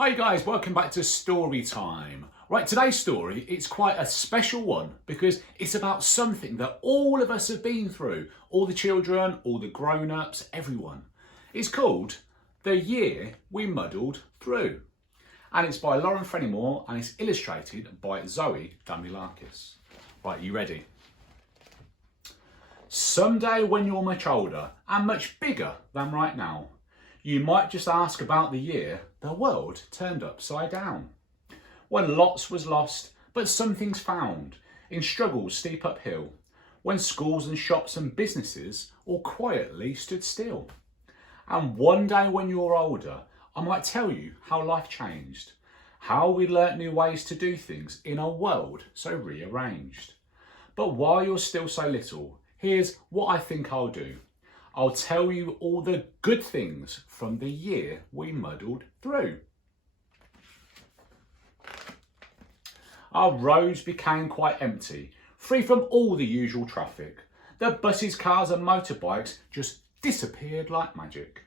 Hi guys, welcome back to Storytime. Right, today's story, it's quite a special one because it's about something that all of us have been through. All the children, all the grown-ups, everyone. It's called The Year We Muddled Through. And it's by Fennemore and it's illustrated by Damoulakis. Right, you ready? Someday when you're much older and much bigger than right now, you might just ask about the year the world turned upside down. When lots was lost, but some things found, in struggles steep uphill, when schools and shops and businesses all quietly stood still. And one day when you're older, I might tell you how life changed, how we learnt new ways to do things in a world so rearranged. But while you're still so little, here's what I think I'll do. I'll tell you all the good things from the year we muddled through. Our roads became quite empty, free from all the usual traffic. The buses, cars and motorbikes just disappeared like magic.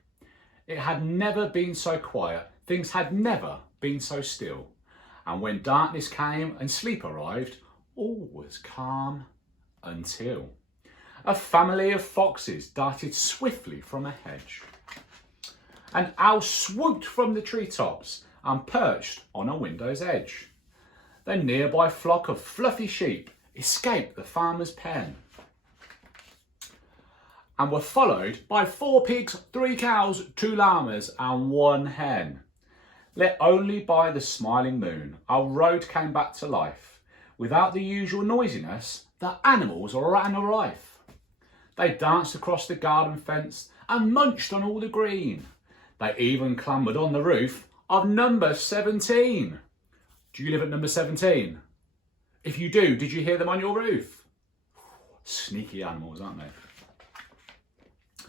It had never been so quiet, things had never been so still. And when darkness came and sleep arrived, all was calm until a family of foxes darted swiftly from a hedge. An owl swooped from the treetops and perched on a window's edge. The nearby flock of fluffy sheep escaped the farmer's pen and were followed by 4 pigs, 3 cows, 2 llamas and 1 hen. Lit only by the smiling moon, our road came back to life. Without the usual noisiness, the animals ran rife. They danced across the garden fence and munched on all the green. They even clambered on the roof of number 17. Do you live at number 17? If you do, did you hear them on your roof? Sneaky animals, aren't they?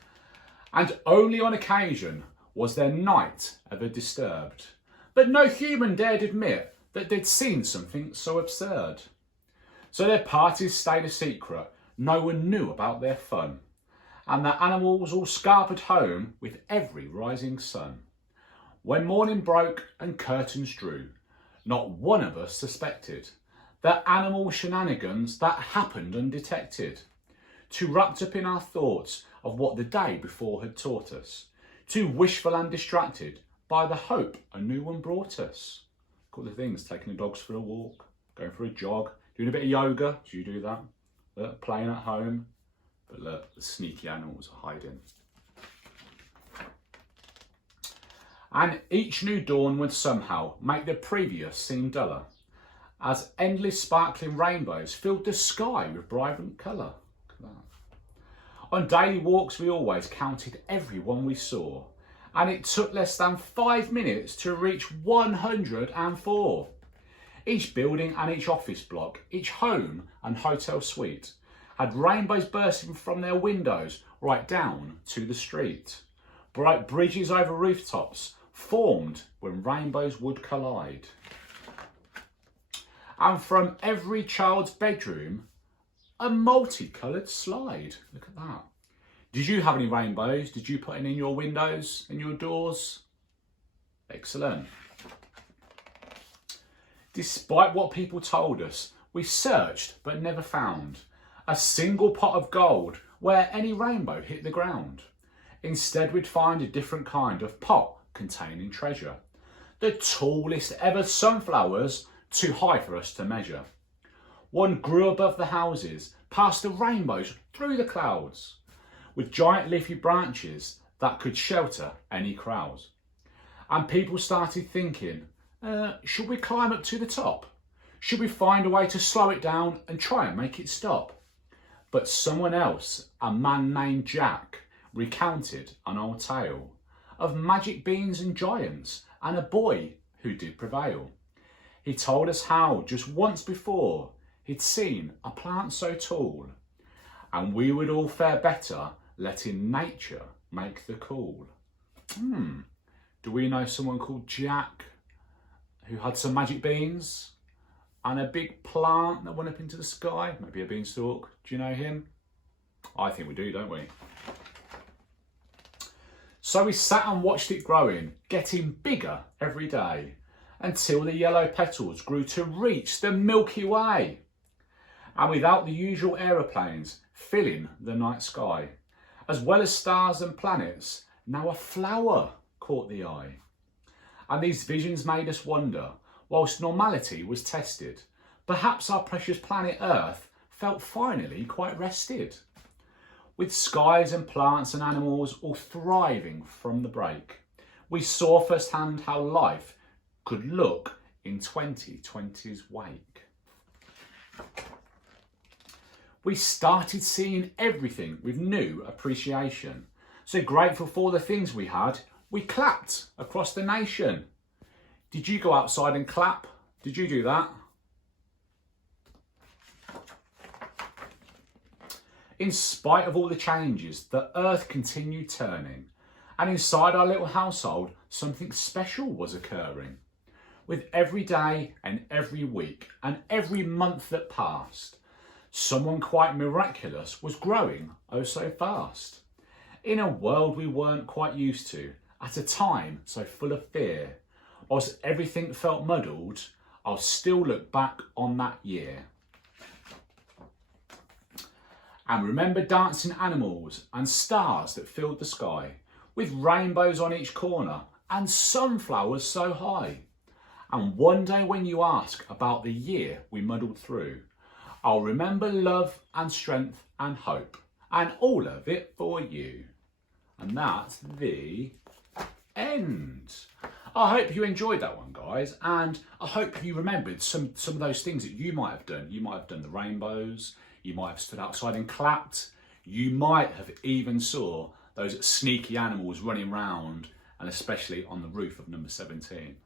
And only on occasion was their night ever disturbed. But no human dared admit that they'd seen something so absurd. So their parties stayed a secret. No one knew about their fun, and the animals all scarpered home with every rising sun. When morning broke and curtains drew, not one of us suspected the animal shenanigans that happened undetected. Too wrapped up in our thoughts of what the day before had taught us, too wishful and distracted by the hope a new one brought us. Got the things, taking the dogs for a walk, going for a jog, doing a bit of yoga. Do you do that? Look, playing at home, but look, the sneaky animals are hiding. And each new dawn would somehow make the previous seem duller, as endless sparkling rainbows filled the sky with vibrant colour. Look at that. On daily walks we always counted everyone we saw, and it took less than 5 minutes to reach 104. Each building and each office block, each home and hotel suite had rainbows bursting from their windows right down to the street. Bright bridges over rooftops formed when rainbows would collide. And from every child's bedroom, a multicoloured slide. Look at that. Did you have any rainbows? Did you put any in your windows and your doors? Excellent. Despite what people told us, we searched but never found a single pot of gold where any rainbow hit the ground. Instead, we'd find a different kind of pot containing treasure. The tallest ever sunflowers, too high for us to measure. One grew above the houses, past the rainbows through the clouds, with giant leafy branches that could shelter any crowds. And people started thinking, should we climb up to the top? Should we find a way to slow it down and try and make it stop? But someone else, a man named Jack, recounted an old tale of magic beans and giants and a boy who did prevail. He told us how just once before he'd seen a plant so tall, and we would all fare better letting nature make the call. Do we know someone called Jack who had some magic beans and a big plant that went up into the sky? Maybe a beanstalk. Do you know him? I think we do, don't we? So we sat and watched it growing, getting bigger every day, until the yellow petals grew to reach the Milky Way. And without the usual aeroplanes filling the night sky, as well as stars and planets, now a flower caught the eye. And these visions made us wonder, whilst normality was tested, perhaps our precious planet Earth felt finally quite rested. With skies and plants and animals all thriving from the break, we saw firsthand how life could look in 2020's wake. We started seeing everything with new appreciation. So grateful for the things we had, we clapped across the nation. Did you go outside and clap? Did you do that? In spite of all the changes, the earth continued turning, and inside our little household, something special was occurring. With every day and every week and every month that passed, someone quite miraculous was growing oh so fast. In a world we weren't quite used to, at a time so full of fear, whilst everything felt muddled, I'll still look back on that year. And remember dancing animals and stars that filled the sky, with rainbows on each corner and sunflowers so high. And one day when you ask about the year we muddled through, I'll remember love and strength and hope, and all of it for you. And that's the end. I hope you enjoyed that one, guys, and I hope you remembered some of those things that you might have done. You might have done the rainbows, you might have stood outside and clapped, you might have even saw those sneaky animals running round, and especially on the roof of number 17.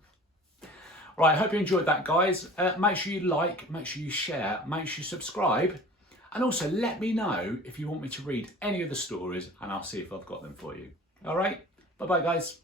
Right, I hope you enjoyed that, guys. Make sure you like, make sure you share, make sure you subscribe, and also let me know if you want me to read any of the stories, and I'll see if I've got them for you. All right, bye-bye, guys.